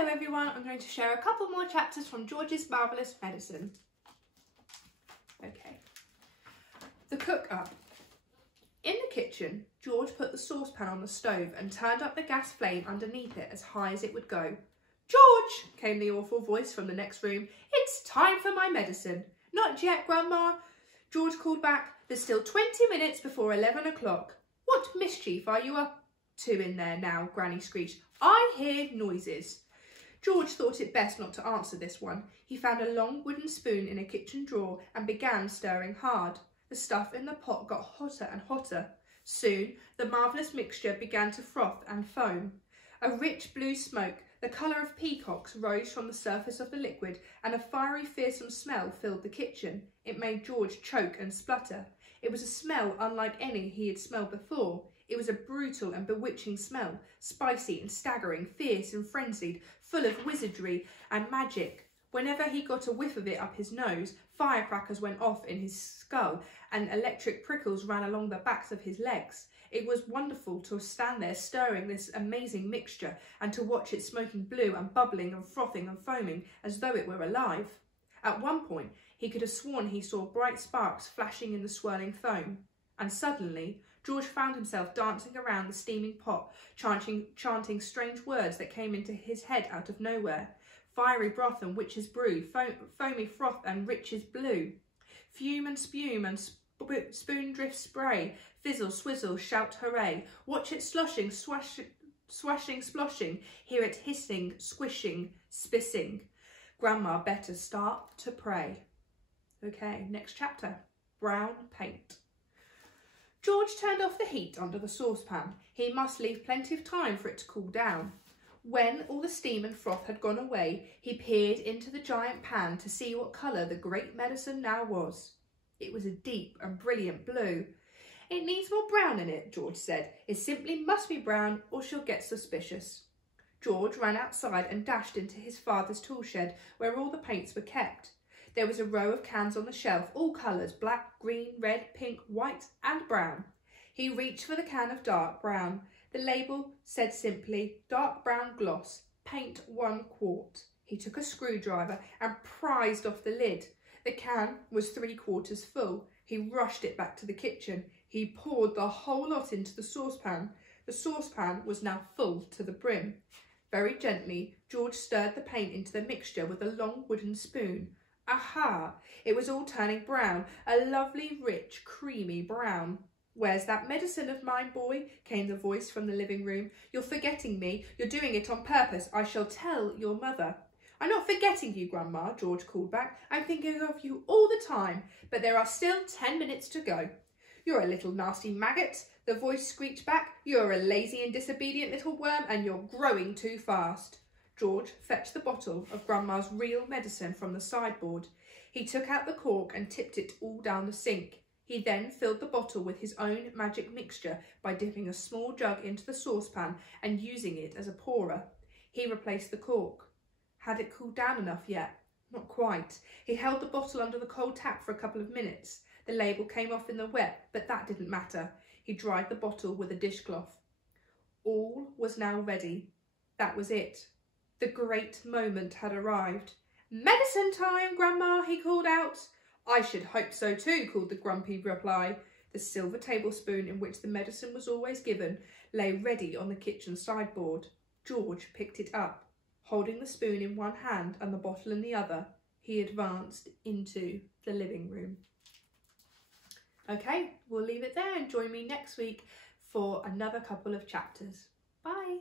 Hello everyone, I'm going to share a couple more chapters from George's Marvellous Medicine. Okay. The cook-up. In the kitchen, George put the saucepan on the stove and turned up the gas flame underneath it as high as it would go. "George," came the awful voice from the next room, "it's time for my medicine." "Not yet, Grandma," George called back. "There's still 20 minutes before 11 o'clock. "What mischief are you up to in there now?" Granny screeched. "I hear noises." George thought it best not to answer this one. He found a long wooden spoon in a kitchen drawer and began stirring hard. The stuff in the pot got hotter and hotter. Soon the marvellous mixture began to froth and foam. A rich blue smoke, the colour of peacocks, rose from the surface of the liquid, and a fiery, fearsome smell filled the kitchen. It made George choke and splutter. It was a smell unlike any he had smelled before. It was a brutal and bewitching smell, spicy and staggering, fierce and frenzied, full of wizardry and magic. Whenever he got a whiff of it up his nose, firecrackers went off in his skull and electric prickles ran along the backs of his legs. It was wonderful to stand there stirring this amazing mixture and to watch it smoking blue and bubbling and frothing and foaming as though it were alive. At one point, he could have sworn he saw bright sparks flashing in the swirling foam. And suddenly, George found himself dancing around the steaming pot, chanting strange words that came into his head out of nowhere. Fiery broth and witch's brew, foamy froth and rich's blue. Fume and spume and spoon drift spray, fizzle, swizzle, shout hooray. Watch it sloshing, swashing, sploshing, hear it hissing, squishing, spissing. Grandma better start to pray. Okay, next chapter. Brown paint. George turned off the heat under the saucepan. He must leave plenty of time for it to cool down. When all the steam and froth had gone away, he peered into the giant pan to see what colour the great medicine now was. It was a deep and brilliant blue. "It needs more brown in it," George said. "It simply must be brown or she'll get suspicious." George ran outside and dashed into his father's tool shed where all the paints were kept. There was a row of cans on the shelf, all colours, black, green, red, pink, white and brown. He reached for the can of dark brown. The label said simply, "Dark brown gloss, paint 1 quart. He took a screwdriver and prized off the lid. The can was 3/4 full. He rushed it back to the kitchen. He poured the whole lot into the saucepan. The saucepan was now full to the brim. Very gently, George stirred the paint into the mixture with a long wooden spoon. Aha! It was all turning brown, a lovely, rich, creamy brown. "Where's that medicine of mine, boy?" came the voice from the living room. "You're forgetting me. You're doing it on purpose. I shall tell your mother." "I'm not forgetting you, Grandma," George called back. "I'm thinking of you all the time, but there are still 10 minutes to go." "You're a little nasty maggot," the voice screeched back. "You're a lazy and disobedient little worm, and you're growing too fast." George fetched the bottle of Grandma's real medicine from the sideboard. He took out the cork and tipped it all down the sink. He then filled the bottle with his own magic mixture by dipping a small jug into the saucepan and using it as a pourer. He replaced the cork. Had it cooled down enough yet? Not quite. He held the bottle under the cold tap for a couple of minutes. The label came off in the wet, but that didn't matter. He dried the bottle with a dishcloth. All was now ready. That was it. The great moment had arrived. "Medicine time, Grandma," he called out. "I should hope so too," called the grumpy reply. The silver tablespoon in which the medicine was always given lay ready on the kitchen sideboard. George picked it up. Holding the spoon in one hand and the bottle in the other, he advanced into the living room. Okay, we'll leave it there and join me next week for another couple of chapters. Bye.